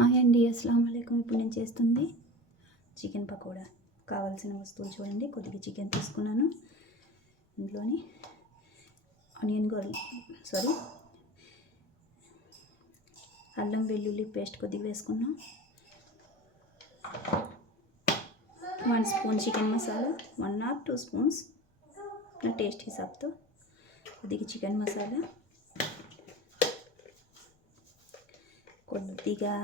Hi అండి, అస్సలం వాలేకుమ్. ఇప్పుడు నేను చేస్తుంది చికెన్ పకోడా. కావాల్సిన వస్తువులు చూడండి. కొద్దిగా చికెన్ తీసుకున్నాను, ఇంట్లోని అల్లం వెల్లుల్లి పేస్ట్ కొద్దిగా వేసుకున్నాం, 1 spoon chicken masala, 1 or 2 spoons నా టేస్ట్ హిసాబ్తో, కొద్దిగా చికెన్ మసాలా, కొద్దిగా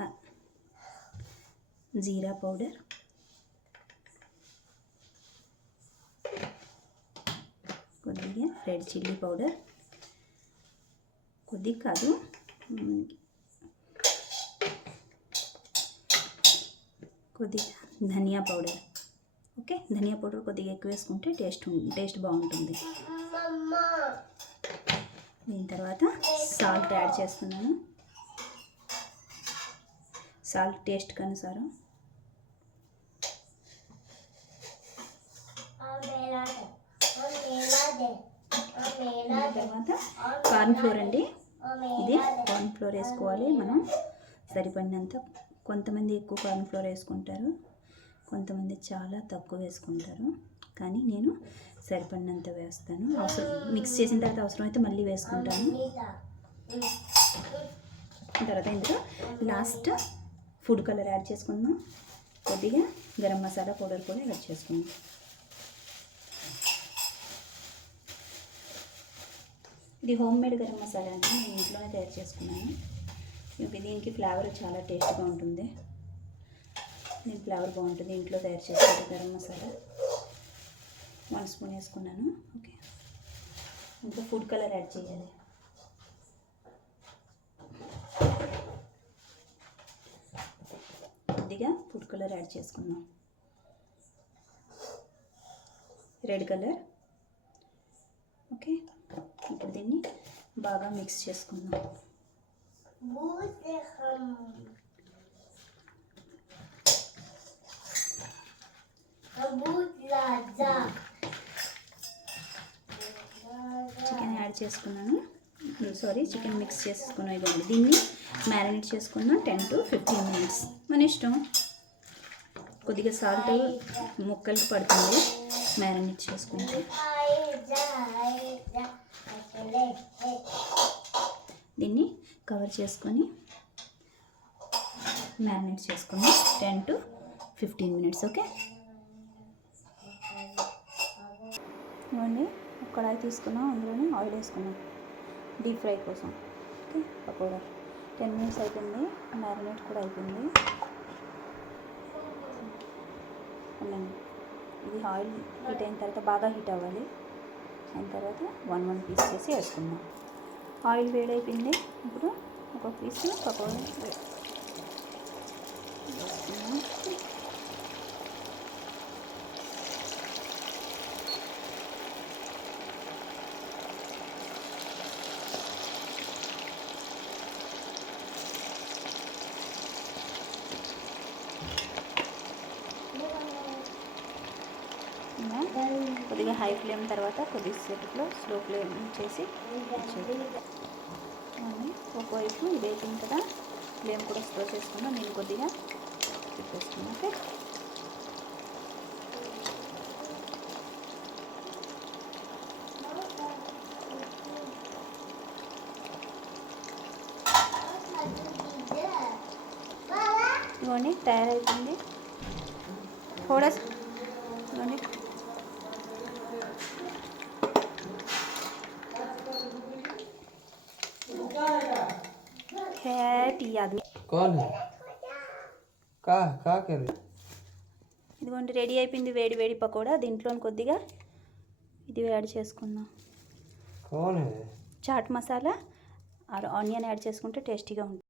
జీరా పౌడర్, కొద్దిగా రెడ్ చిల్లీ పౌడర్, కొద్దిగా కాదు కొద్దిగా ధనియా పౌడర్. ఓకే, ధనియా పౌడర్ కొద్దిగా ఎక్కువ వేసుకుంటే టేస్ట్ బాగుంటుంది. దీని తర్వాత సాల్ట్ యాడ్ చేస్తున్నాను. సాల్ట్ టేస్ట్కి అనుసారం. తర్వాత కార్న్ఫ్లోర్ అండి, ఇది కార్న్ఫ్లోర్ వేసుకోవాలి మనం సరిపడినంత. కొంతమంది ఎక్కువ కార్న్ఫ్లోర్ వేసుకుంటారు, కొంతమంది చాలా తక్కువ వేసుకుంటారు, కానీ నేను సరిపడినంత వేస్తాను. మిక్స్ చేసిన తర్వాత అవసరమైతే మళ్ళీ వేసుకుంటాను. తర్వాత ఇందులో లాస్ట్ ఫుడ్ కలర్ యాడ్ చేసుకుందాం, కొద్దిగా గరం మసాలా పౌడర్ కూడా యాడ్ చేసుకుందాం. ఇది హోమ్ మేడ్ గరం మసాలా అంటే నేను ఇంట్లోనే తయారు చేసుకున్నాను. దీనికి ఫ్లేవర్ చాలా టేస్ట్గా ఉంటుంది. దీని ఫ్లేవర్ బాగుంటుంది ఇంట్లో తయారు చేసుకుంటే. గరం మసాలా 1 స్పూన్ వేసుకున్నాను. ఓకే, ఇంకా ఫుడ్ కలర్ యాడ్ చేయాలి. కొద్దిగా ఫుడ్ కలర్ యాడ్ చేసుకుందాం, రెడ్ కలర్. ఓకే, ఇప్పుడు దీన్ని బాగా మిక్స్ చేసుకుందాం. చికెన్ యాడ్ చేసుకున్నాను, చికెన్ మిక్స్ చేసుకున్నాను. ఇవ్వండి, దీన్ని మ్యారినేట్ చేసుకున్నాం 10 to 15 minutes, మన ఇష్టం. కొద్దిగా సాల్ట్ ముక్కలకి పడుతుంది మ్యారినేట్ చేసుకుంటే. దీన్ని కవర్ చేసుకొని మ్యారినేట్ చేసుకున్నాం 10 to 15 minutes. ఓకే, ఇవన్నీ ఒక కడాయి తీసుకున్నాం, అందులోనే ఆయిల్ వేసుకున్నాం డీప్ ఫ్రై కోసం. ఓకే, పకోడా 10 minutes అయిపోయింది, మ్యారినేట్ కూడా అయిపోయింది. ఇది ఆయిల్ హీట్ అయిన తర్వాత బాగా హీట్ అవ్వాలి. అయిన తర్వాత 1 పీస్ చేసి వేసుకుందాం. ఆయిల్ వేడైపోయింది, ఇప్పుడు ఒక పీస్ పకోడా వేసుకుందాం. కొద్దిగా హై ఫ్లేమ్ తర్వాత కొద్దిసేపట్లో స్లో ఫ్లేమ్ చేసి ఒకవైపు ఇది అయిపోయింది కదా, ఫ్లేమ్ కూడా స్లో చేసుకున్నా. నేను కొద్దిగా తిప్పేసుకున్నా. ఓకే, ఇవన్నీ తయారైపోయింది. थोड़ा ఇవన్నీ कौन है का कर ఇదిగోండి, రెడీ అయిపోయింది వేడి వేడి పకోడా. దీంట్లో కొద్దిగా ఇది యాడ్ చేసుకుందాం, chaat masala or onion add చేసుకుంటే టేస్టీగా ఉంటుంది.